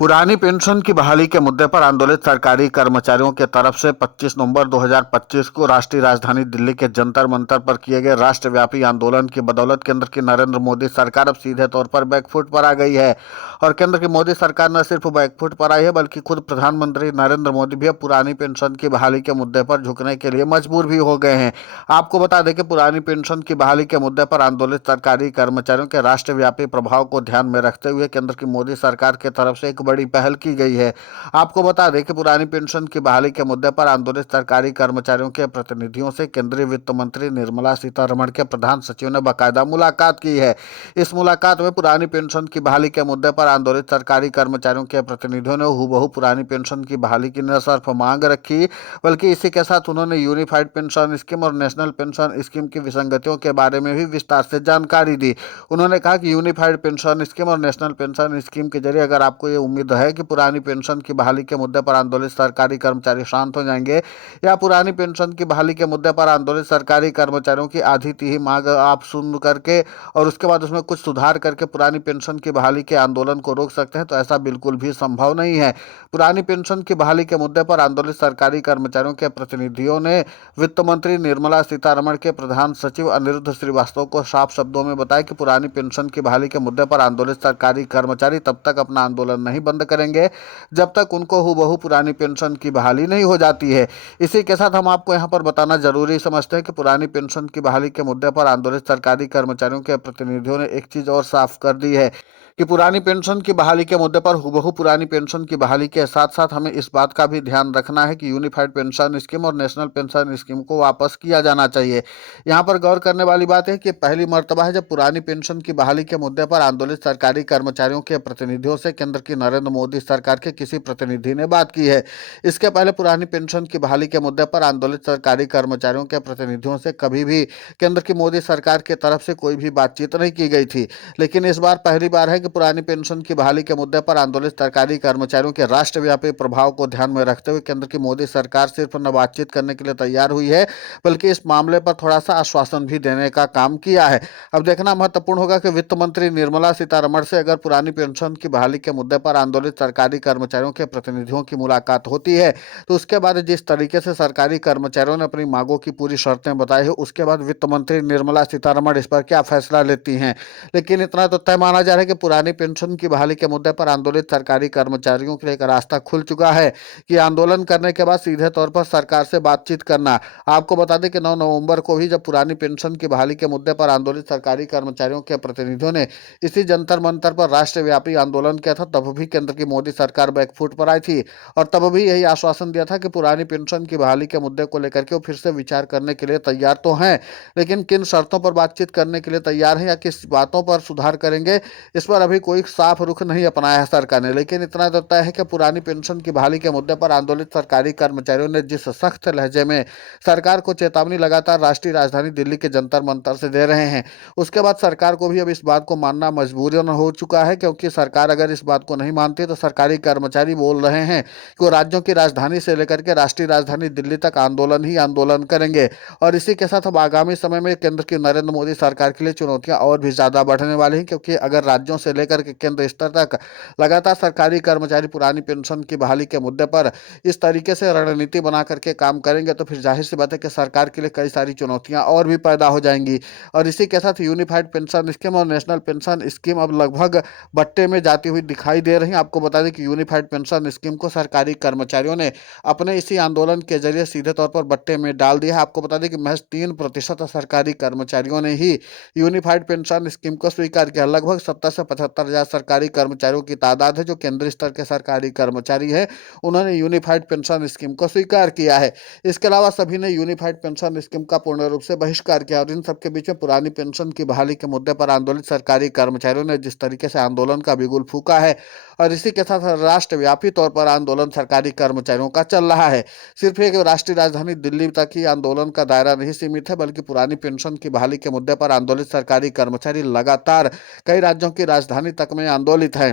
पुरानी पेंशन की बहाली के मुद्दे पर आंदोलित सरकारी कर्मचारियों के तरफ से 25 नवंबर 2025 को राष्ट्रीय राजधानी दिल्ली के जंतर मंतर पर किए गए राष्ट्रव्यापी आंदोलन की बदौलत केंद्र की नरेंद्र मोदी सरकार अब सीधे तौर पर बैकफुट पर आ गई है। और केंद्र की मोदी सरकार न सिर्फ बैकफुट पर आई है बल्कि खुद प्रधानमंत्री नरेंद्र मोदी भी अब पुरानी पेंशन की बहाली के मुद्दे पर झुकने के लिए मजबूर भी हो गए हैं। आपको बता दें कि पुरानी पेंशन की बहाली के मुद्दे पर आंदोलित सरकारी कर्मचारियों के राष्ट्रव्यापी प्रभाव को ध्यान में रखते हुए केंद्र की मोदी सरकार की तरफ से एक बड़ी पहल की गई है। आपको बता दें कि पुरानी पेंशन की बहाली के मुद्दे पर आंदोलित सरकारी कर्मचारियों के प्रतिनिधियों से केंद्रीय वित्त मंत्री निर्मला सीतारमण के प्रधान सचिव ने बाकायदा मुलाकात की है। इस मुलाकात में पुरानी पेंशन की बहाली के मुद्दे पर आंदोलित सरकारी कर्मचारियों के प्रतिनिधियों ने हूबहू पुरानी पेंशन की बहाली की न सिर्फ मांग रखी बल्कि इसी के साथ उन्होंने यूनिफाइड पेंशन स्कीम और नेशनल पेंशन स्कीम की विसंगतियों के बारे में भी विस्तार से जानकारी दी। उन्होंने कहा कि यूनिफाइड पेंशन स्कीम और नेशनल पेंशन स्कीम के जरिए अगर आपको ये उम्मीद है कि पुरानी पेंशन की बहाली के मुद्दे पर आंदोलित सरकारी कर्मचारी शांत हो जाएंगे या पुरानी पेंशन की बहाली के मुद्दे पर आंदोलित सरकारी कर्मचारियों की आधी तिही मांग आप सुन करके और उसके बाद उसमें कुछ सुधार करके पुरानी पेंशन की बहाली के आंदोलन को रोक सकते हैं, तो ऐसा बिल्कुल भी संभव नहीं है। पुरानी पेंशन की बहाली के मुद्दे पर आंदोलित सरकारी कर्मचारियों के प्रतिनिधियों ने वित्त मंत्री निर्मला सीतारमण के प्रधान सचिव अनिरुद्ध श्रीवास्तव को साफ शब्दों में बताया कि पुरानी पेंशन की बहाली के मुद्दे पर आंदोलित सरकारी कर्मचारी तब तक अपना आंदोलन नहीं बंद करेंगे जब तक उनको हूबहू पुरानी पेंशन की बहाली नहीं हो जाती है। इसी के साथ हम आपको यहाँ पर बताना जरूरी समझते हैं कि पुरानी पेंशन की बहाली के मुद्दे पर आंदोलित सरकारी कर्मचारियों के प्रतिनिधियों ने एक चीज और साफ कर दी है कि पुरानी पेंशन की बहाली के मुद्दे पर हूबहू पुरानी पेंशन की बहाली के साथ साथ हमें इस बात का भी ध्यान रखना है कि यूनिफाइड पेंशन स्कीम और नेशनल पेंशन स्कीम को वापस किया जाना चाहिए। यहाँ पर गौर करने वाली बात है कि पहली मर्तबा है जब पुरानी पेंशन की बहाली के मुद्दे पर आंदोलित सरकारी कर्मचारियों के प्रतिनिधियों से केंद्र की नरेंद्र मोदी सरकार के किसी प्रतिनिधि ने बात की है। इसके पहले पुरानी पेंशन की बहाली के मुद्दे पर आंदोलित सरकारी कर्मचारियों के प्रतिनिधियों से कभी भी केंद्र की मोदी सरकार की तरफ से कोई भी बातचीत नहीं की गई थी। लेकिन इस बार पहली बार है कि पुरानी पेंशन की बहाली के मुद्दे पर आंदोलित सरकारी कर्मचारियों के राष्ट्रव्यापी प्रभाव को ध्यान में रखते हुए केंद्र की मोदी सरकार सिर्फ न बातचीत करने के लिए तैयार हुई है बल्कि इस मामले पर थोड़ा सा आश्वासन भी देने का काम किया है। अब देखना महत्वपूर्ण होगा कि वित्त मंत्री निर्मला सीतारमण से अगर पुरानी पेंशन की बहाली के मुद्दे पर आंदोलित सरकारी कर्मचारियों के प्रतिनिधियों की मुलाकात होती है तो उसके बाद जिस तरीके से सरकारी कर्मचारियों ने अपनी मांगों की पूरी शर्तें बताई है उसके बाद वित्त मंत्री निर्मला सीतारमण इस पर क्या फैसला लेती हैं। लेकिन इतना तो तय माना जा रहा है कि पुरानी पेंशन की बहाली के मुद्दे पर आंदोलित सरकारी कर्मचारियों के लिए एक रास्ता खुल चुका है कि आंदोलन करने के बाद सीधे तौर पर सरकार से बातचीत करना। आपको बता दें कि 9 नवंबर को ही जब पुरानी पेंशन की बहाली के मुद्दे पर आंदोलित सरकारी कर्मचारियों के प्रतिनिधियों ने इसी जंतर मंतर पर राष्ट्रव्यापी आंदोलन किया था तब भी केंद्र की मोदी सरकार बैकफुट पर आई थी और तब भी यही आश्वासन दिया था कि पुरानी पेंशन की बहाली के मुद्दे को लेकर के वो फिर से विचार करने के लिए तैयार तो हैं, लेकिन किन शर्तों पर बातचीत करने के लिए तैयार हैं या किस बातों पर सुधार करेंगे इस पर अभी कोई साफ रुख नहीं अपनाया है सरकार ने। लेकिन इतना तो तय है कि पुरानी पेंशन की बहाली के मुद्दे पर आंदोलित सरकारी कर्मचारियों ने जिस सख्त लहजे में सरकार को चेतावनी लगातार राष्ट्रीय राजधानी दिल्ली के जंतर मंतर से दे रहे हैं उसके बाद सरकार को भी अब इस बात को मानना मजबूरन हो चुका है, क्योंकि सरकार अगर इस बात को नहीं मानती तो सरकारी कर्मचारी बोल रहे हैं कि वो राज्यों की राजधानी से लेकर के राष्ट्रीय राजधानी दिल्ली तक आंदोलन ही आंदोलन करेंगे। और इसी के साथ अब आगामी समय में केंद्र की नरेंद्र मोदी सरकार के लिए चुनौतियां और भी ज्यादा बढ़ने वाली हैं, क्योंकि अगर राज्यों से लेकर के केंद्र स्तर तक लगातार सरकारी कर्मचारी पुरानी पेंशन की बहाली के मुद्दे पर इस तरीके से रणनीति बना करके काम करेंगे तो फिर जाहिर सी बात है कि सरकार के लिए कई सारी चुनौतियां और भी पैदा हो जाएंगी। और इसी के साथ यूनिफाइड पेंशन स्कीम और नेशनल पेंशन स्कीम अब लगभग बट्टे में जाती हुई दिखाई दे रही है। आपको बता दें कि यूनिफाइड पेंशन स्कीम को सरकारी कर्मचारियों ने अपने इसी आंदोलन के जरिए सीधे तौर पर बट्टे में डाल दिया है। आपको बता दें कि महज 3% सरकारी कर्मचारियों ने ही यूनिफाइड पेंशन स्कीम को स्वीकार किया। लगभग 70 से 75 हजार सरकारी कर्मचारियों की तादाद है जो केंद्रीय स्तर के सरकारी कर्मचारी है, उन्होंने यूनिफाइड पेंशन स्कीम को स्वीकार किया है। इसके अलावा सभी ने यूनिफाइड पेंशन स्कीम का पूर्ण रूप से बहिष्कार किया और इन सबके बीच में पुरानी पेंशन की बहाली के मुद्दे पर आंदोलित सरकारी कर्मचारियों ने जिस तरीके से आंदोलन का बिगुल फूका है और इसी के साथ राष्ट्रव्यापी तौर पर आंदोलन सरकारी कर्मचारियों का चल रहा है। सिर्फ एक राष्ट्रीय राजधानी दिल्ली तक ही आंदोलन का दायरा नहीं सीमित है बल्कि पुरानी पेंशन की बहाली के मुद्दे पर आंदोलित सरकारी कर्मचारी लगातार कई राज्यों की राजधानी तक में आंदोलित हैं।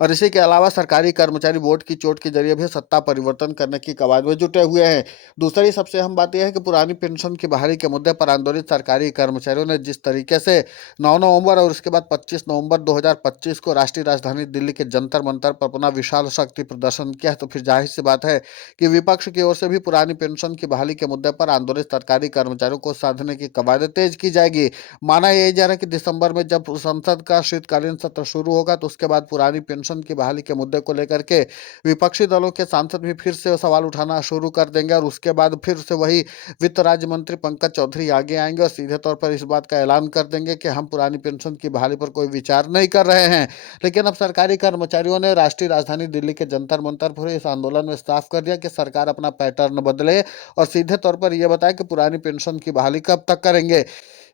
और इसी के अलावा सरकारी कर्मचारी वोट की चोट के जरिए भी सत्ता परिवर्तन करने की कवायद में जुटे हुए हैं। दूसरी सबसे अहम बात यह है कि पुरानी पेंशन की बहाली के मुद्दे पर आंदोलित सरकारी कर्मचारियों ने जिस तरीके से 9 नवंबर और उसके बाद 25 नवंबर 2025 को राष्ट्रीय राजधानी दिल्ली के जंतर मंतर पर अपना विशाल शक्ति प्रदर्शन किया है, तो फिर जाहिर सी बात है कि विपक्ष की ओर से भी पुरानी पेंशन की बहाली के मुद्दे पर आंदोलित सरकारी कर्मचारियों को साधने की कवायद तेज की जाएगी। माना यही जा रहा है कि दिसंबर में जब संसद का शीतकालीन सत्र शुरू होगा तो उसके बाद पुरानी पेंशन की बहाली के मुद्दे को लेकर के विपक्षी दलों के सांसद भी फिर से सवाल उठाना शुरू कर देंगे और उसके बाद फिर से वही वित्त राज्य मंत्री पंकज चौधरी आगे आएंगे और सीधे तौर पर इस बात का ऐलान कर देंगे कि हम पुरानी पेंशन की बहाली पर कोई विचार नहीं कर रहे हैं। लेकिन अब सरकारी कर्मचारियों ने राष्ट्रीय राजधानी दिल्ली के जंतर मंतर पर इस आंदोलन में साफ कर दिया कि सरकार अपना पैटर्न बदले और सीधे तौर पर यह बताए कि पुरानी पेंशन की बहाली कब तक करेंगे।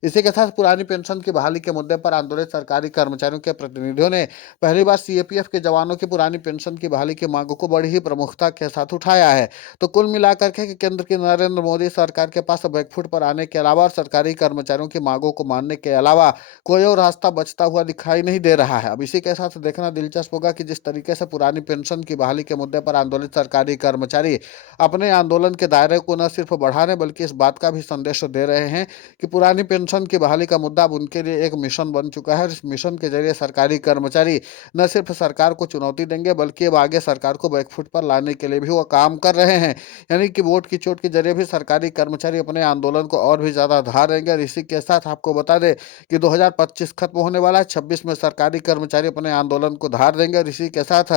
इसी के साथ पुरानी पेंशन की बहाली के मुद्दे पर आंदोलित सरकारी कर्मचारियों के प्रतिनिधियों ने पहली बार सीएपीएफ के जवानों की पुरानी पेंशन की बहाली की मांगों को बड़ी ही प्रमुखता के साथ उठाया है। तो कुल मिलाकर के कि केंद्र की नरेंद्र मोदी सरकार के पास बैकफुट पर आने के अलावा और सरकारी कर्मचारियों की मांगों को मानने के अलावा कोई और रास्ता बचता हुआ दिखाई नहीं दे रहा है। अब इसी के साथ देखना दिलचस्प होगा कि जिस तरीके से पुरानी पेंशन की बहाली के मुद्दे पर आंदोलित सरकारी कर्मचारी अपने आंदोलन के दायरे को न सिर्फ बढ़ा रहे बल्कि इस बात का भी संदेश दे रहे हैं कि पुरानी पेंशन की बहाली का मुद्दा अब उनके लिए एक मिशन बन चुका है और इस मिशन के जरिए सरकारी कर्मचारी न सिर्फ सरकार को चुनौती देंगे बल्कि अब आगे सरकार को बैकफुट पर लाने के लिए भी वो काम कर रहे हैं। यानी कि वोट की चोट के जरिए भी सरकारी कर्मचारी अपने आंदोलन को और भी ज्यादा धार देंगे। और इसी के साथ आपको बता दें कि 2025 खत्म होने वाला है, 26 में सरकारी कर्मचारी अपने आंदोलन को धार देंगे और इसी के साथ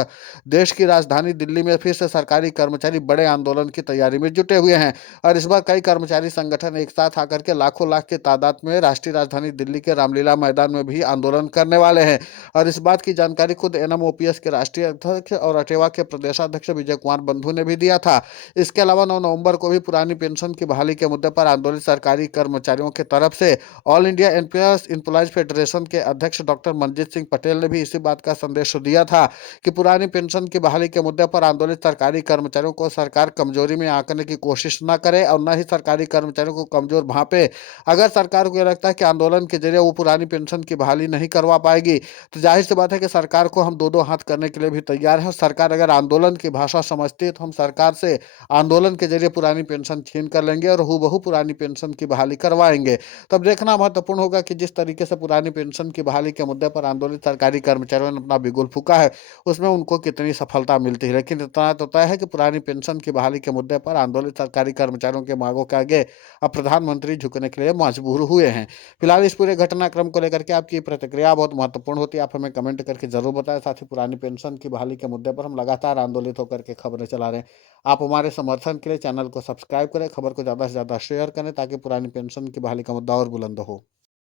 देश की राजधानी दिल्ली में फिर से सरकारी कर्मचारी बड़े आंदोलन की तैयारी में जुटे हुए हैं। और इस बार कई कर्मचारी संगठन एक साथ आकर के लाखों लाख की तादाद में राष्ट्रीय राजधानी दिल्ली के रामलीला मैदान में भी आंदोलन करने वाले हैं। और इस बात की जानकारी खुद एनएमओपीएस के राष्ट्रीय अध्यक्ष और अटेवा के प्रदेशाध्यक्ष विजय कुमार बंधु ने भी दिया था। इसके अलावा 9 नवंबर को भी पुरानी पेंशन की बहाली के मुद्दे पर आंदोलित सरकारी कर्मचारियों की तरफ से ऑल इंडिया एम्प्लॉयज फेडरेशन के अध्यक्ष डॉक्टर मनजीत सिंह पटेल ने भी इसी बात का संदेश दिया था कि पुरानी पेंशन की बहाली के मुद्दे पर आंदोलित सरकारी कर्मचारियों को सरकार कमजोरी में आंकने की कोशिश न करे और न ही सरकारी कर्मचारियों को कमजोर भांपे। अगर सरकार को यह लगता है कि आंदोलन के जरिए वो पुरानी पेंशन की बहाली नहीं करवा पाएगी तो जाहिर सी बात है कि सरकार को हम दो दो हाथ करने के लिए भी तैयार है। सरकार अगर आंदोलन की भाषा समझती है तो हम सरकार से आंदोलन के जरिए पुरानी पेंशन छीन कर लेंगे और हूबहू पुरानी पेंशन की बहाली करवाएंगे। तब देखना महत्वपूर्ण होगा कि जिस तरीके से पुरानी पेंशन की बहाली के मुद्दे पर आंदोलित सरकारी कर्मचारियों ने अपना बिगुल फूका है उसमें उनको कितनी सफलता मिलती है। लेकिन इतना तो तय है कि पुरानी पेंशन की बहाली के मुद्दे पर आंदोलित सरकारी कर्मचारियों के मांगों के आगे अब प्रधानमंत्री झुकने के लिए मजबूर हुए हैं। फिलहाल इस पूरे घटनाक्रम को लेकर के आपकी प्रतिक्रिया बहुत महत्वपूर्ण होती है, आप हमें कमेंट करके जरूर बताएं। साथ ही पुरानी पेंशन की बहाली के मुद्दे पर हम लगातार आंदोलित होकर के खबरें चला रहे हैं। आप हमारे समर्थन के लिए चैनल को सब्सक्राइब करें, खबर को ज़्यादा से ज़्यादा शेयर करें ताकि पुरानी पेंशन की बहाली का मुद्दा और बुलंद हो।